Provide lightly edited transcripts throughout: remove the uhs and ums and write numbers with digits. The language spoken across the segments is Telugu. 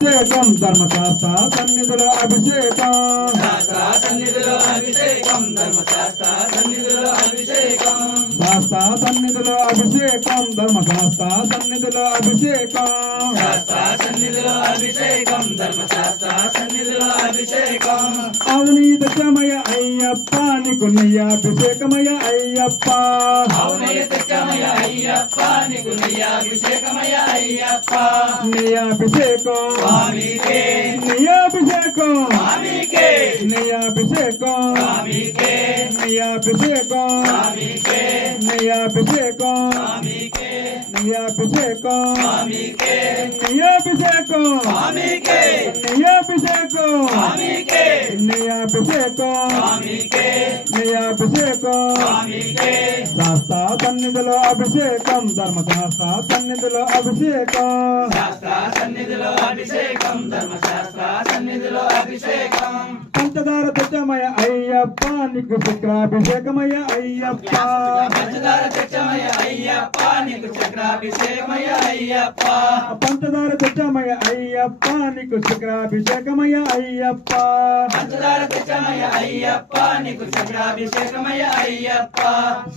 అభిషేకం ధర్మశాస్త్ర సన్నిధిలో అభిషేకం సన్నిధిలో అభిషేకం ధర్మశాస్త్ర సన్నిధిలో అభిషేకం శాస్త్ర సన్నిధిలో అభిషేకం ధర్మశాస్త్ర సన్నిధిలో అభిషేకం శాస్త్ర సన్నిధిలో అభిషేకం ధర్మశాస్త్ర సన్నిధిలో అభిషేకం అవునీత సమయ అయ్యప్ప నీకు నెయ్యాభిషేకమయ అయ్యప్ప అవునయతమయ అయ్యప్ప నీకు నెయ్యాభిషేకమయ అయ్యప్ప నెయ్యాభిషేకం స్వామికే నెయ్యాభిషేకం స్వామికే నెయ్యాభిషేకం స్వామికే నెయ్యాభిషేకం స్వామికే నెయ్యాభిషేకం స్వామికే నెయ్యాభిషేకం స్వామికే నెయ్యాభిషేకం స్వామికే నెయ్యాభిషేకం స్వామికే నెయ్యాభిషేకం స్వామికే నెయ్యాభిషేకం స్వామికే శాస్త్ర సన్నిధిలో అభిషేకం ధర్మశాస్త్ర సన్నిధిలో అభిషేకం శాస్త్ర సన్నిధిలో అభిషేకం ధర్మశాస్త్ర సన్నిధిలో అభిషేకం పంచదార తెచ్చమయ అయ్యప్ప నీకు శుక్రాభిషేకమయ అయ్యప్ప పంచదార తెచ్చమయ అయ్యప్ప నీకు చక్రాభిషేకమయ అయ్యప్ప పంచదార తెచ్చమయ అయ్యప్ప నీకు శుక్రాభిషేకమయ అయ్యప్ప పంచదార తెచ్చమయ అయ్యప్ప నీకు చక్రాభిషేకమయ అయ్యప్ప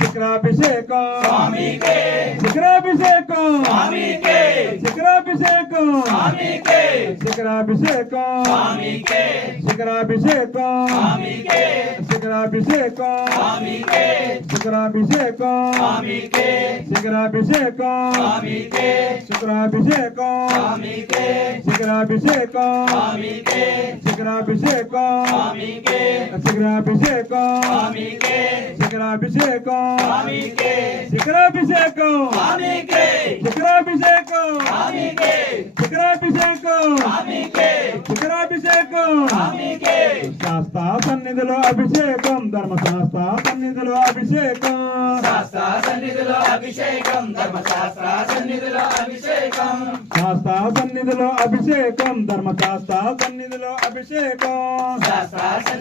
శుక్రాభిషేకం స్వామికే శుక్రాభిషేకం స్వామికే శుక్రాభిషేకం స్వామికే శుక్రాభిషేకం స్వామికే శుక్రాభిషేకం స్వామికే శుక్రాభిషేకం స్వామికే శుక్రాభిషేకం స్వామికే శుక్రాభిషేకం స్వామికే శుక్రాభిషేకం స్వామికే శుక్రాభిషేకం స్వామికే శుక్రాభిషేకం స్వామికే శుక్రాభిషేకం స్వామికే శుక్రాభిషేకం స్వామికే శుక్రాభిషేకం స్వామికే శుక్రాభిషేకం స్వామికే శుక్రాభిషేకం స్వామికే శుక్రాభిషేకం స్వామికే శాస్త్ర సన్నిధిలో అభిషేకం ధర్మశాస్త్ర సన్నిధిలో అభిషేకం శాస్త్ర సన్నిధిలో అభిషేకం ధర్మశాస్త్ర సన్నిధిలో అభిషేకం శాస్త్ర సన్నిధిలో అభిషేకం ధర్మశాస్త్ర సన్నిధిలో అభిషేకం శాస్త్ర సన్నిధిలో